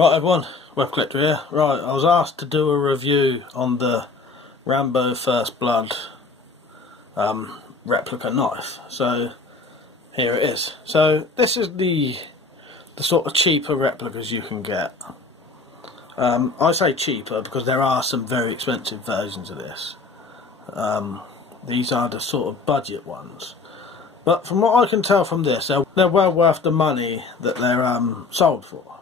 Right everyone, WeaponCollector here. Right, I was asked to do a review on the Rambo First Blood replica knife. So here it is. So this is the sort of cheaper replicas you can get. I say cheaper because there are some very expensive versions of this. These are the sort of budget ones. But from what I can tell from this, they're well worth the money that they're sold for.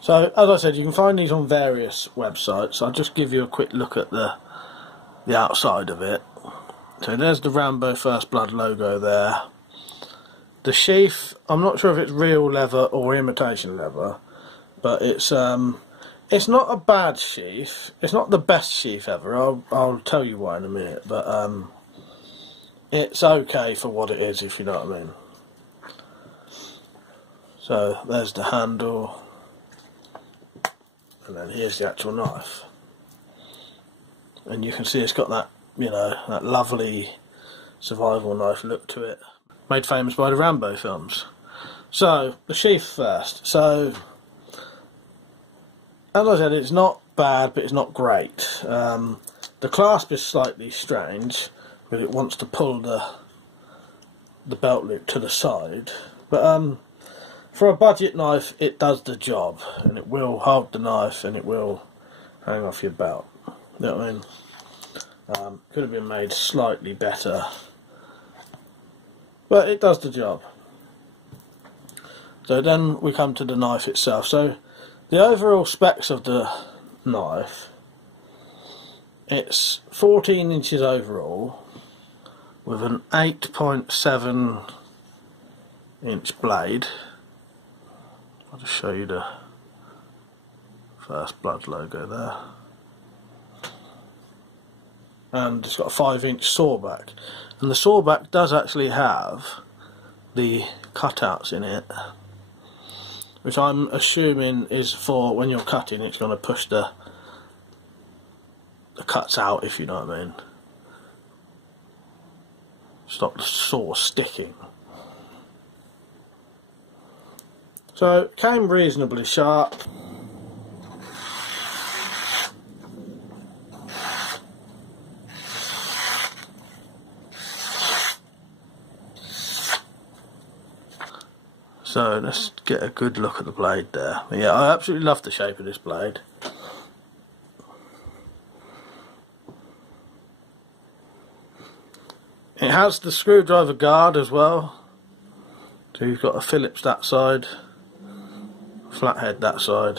So, as I said, you can find these on various websites. I'll just give you a quick look at the outside of it. So there's the Rambo First Blood logo there. The sheath, I'm not sure if it's real leather or imitation leather, but it's not a bad sheath. It's not the best sheath ever. I'll tell you why in a minute, but it's okay for what it is, if you know what I mean. So there's the handle. And then here's the actual knife, and you can see it's got that, you know, that lovely survival knife look to it, made famous by the Rambo films. So the sheath first. So as I said, it's not bad, but it's not great. The clasp is slightly strange, but it wants to pull the belt loop to the side. But for a budget knife, it does the job, and it will hold the knife, and it will hang off your belt. You know what I mean? Could have been made slightly better, but it does the job. So then we come to the knife itself. So the overall specs of the knife, it's 14 inches overall, with an 8.7 inch blade. I'll just show you the First Blood logo there. And it's got a 5-inch sawback. And the sawback does actually have the cutouts in it, which I'm assuming is for when you're cutting, it's going to push the cuts out, if you know what I mean. Stop the saw sticking. So it came reasonably sharp. So let's get a good look at the blade there. Yeah, I absolutely love the shape of this blade. It has the screwdriver guard as well. So you've got a Phillips that side, flathead that side,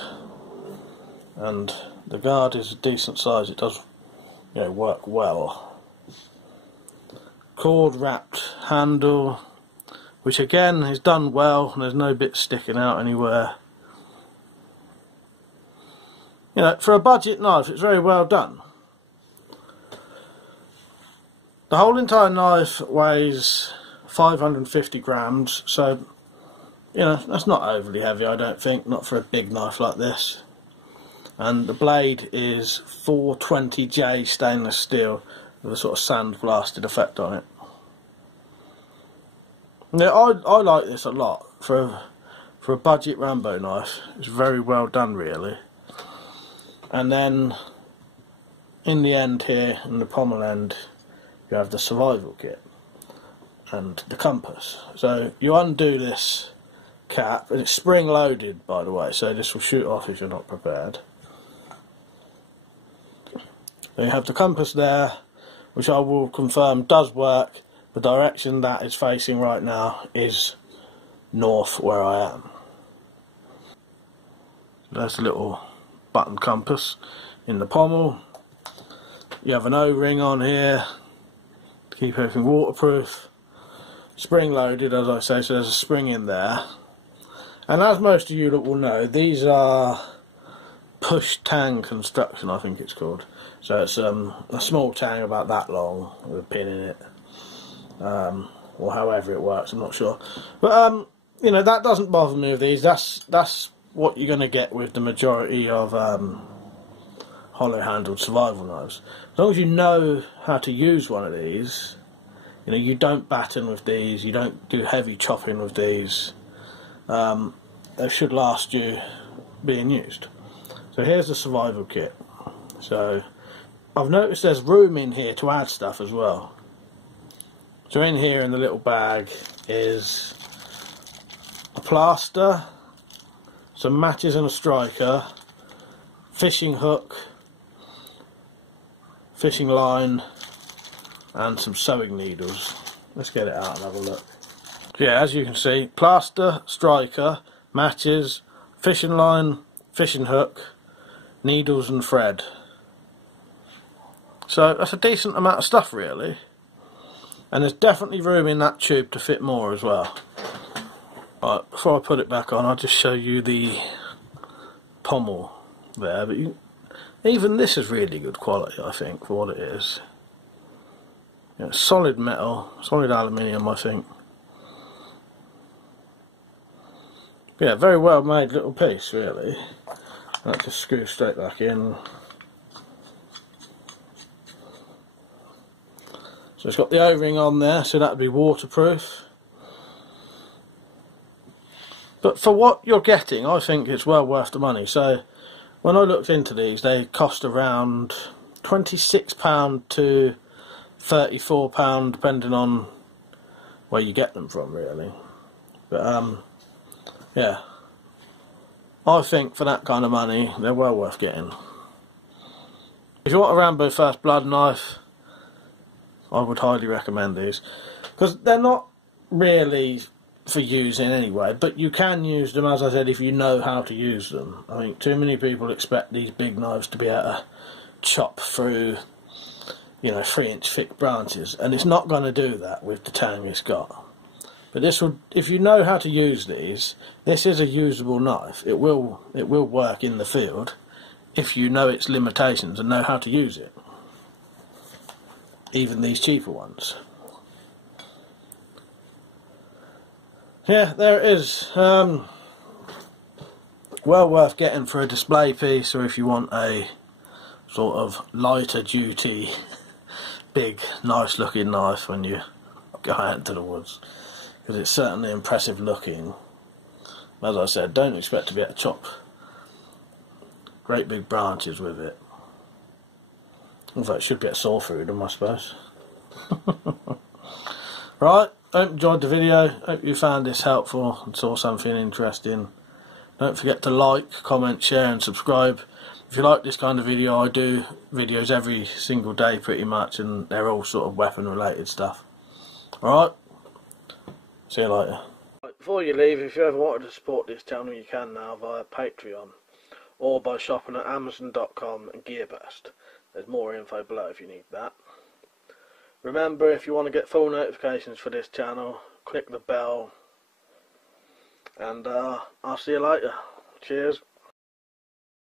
and the guard is a decent size. It does, you know, work well. Cord wrapped handle, which again is done well, and there's no bits sticking out anywhere. You know, for a budget knife, it's very well done. The whole entire knife weighs 550 grams, so you know, that's not overly heavy, I don't think, not for a big knife like this. And the blade is 420J stainless steel with a sort of sandblasted effect on it. Yeah, I like this a lot for a budget Rambo knife. It's very well done, really. And then in the end here, in the pommel end, you have the survival kit and the compass. So you undo this cap, and it's spring loaded, by the way, so this will shoot off if you're not prepared. Then you have the compass there, which I will confirm does work. The direction that is facing right now is north, where I am. There's the little button compass in the pommel. You have an O-ring on here to keep everything waterproof. Spring loaded, as I say, so there's a spring in there. And as most of you will know, these are push tang construction, I think it's called. So it's a small tang about that long with a pin in it, or however it works, I'm not sure. But you know, that doesn't bother me with these. That's what you're going to get with the majority of hollow-handled survival knives. As long as you know how to use one of these, you know, you don't batten with these, you don't do heavy chopping with these. They should last you being used. So here's the survival kit. So I've noticed there's room in here to add stuff as well. So in here in the little bag is a plaster, some matches and a striker, fishing hook, fishing line, and some sewing needles. Let's get it out and have a look. Yeah, as you can see, plaster, striker, matches, fishing line, fishing hook, needles and thread. So that's a decent amount of stuff really. And there's definitely room in that tube to fit more as well. Right, before I put it back on, I'll just show you the pommel there. But even this is really good quality, I think, for what it is. Yeah, solid metal, solid aluminium, I think. Yeah, very well made little piece, really. That just screws straight back in. So it's got the O-ring on there, so that'd be waterproof. But for what you're getting, I think it's well worth the money. So when I looked into these, they cost around £26 to £34, depending on where you get them from, really. But yeah, I think for that kind of money, they're well worth getting. If you want a Rambo First Blood knife, I would highly recommend these, because they're not really for using anyway, but you can use them, as I said, if you know how to use them. I think too many people expect these big knives to be able to chop through, you know, 3-inch thick branches, and it's not going to do that with the tang it's got. But this will, if you know how to use these, this is a usable knife. It will work in the field if you know its limitations and know how to use it. Even these cheaper ones. Yeah, there it is. Well worth getting for a display piece, or if you want a sort of lighter duty, big, nice looking knife when you go out into the woods. Because it's certainly impressive looking. As I said, don't expect to be able to chop great big branches with it. Although it should get saw through them, I suppose. Right, hope you enjoyed the video. Hope you found this helpful and saw something interesting. Don't forget to like, comment, share and subscribe. If you like this kind of video, I do videos every single day pretty much, and they're all sort of weapon related stuff. Alright, see you later. Before you leave, if you ever wanted to support this channel, you can now via Patreon or by shopping at Amazon.com and GearBest. There's more info below if you need that. Remember, if you want to get full notifications for this channel, click the bell, and I'll see you later. Cheers.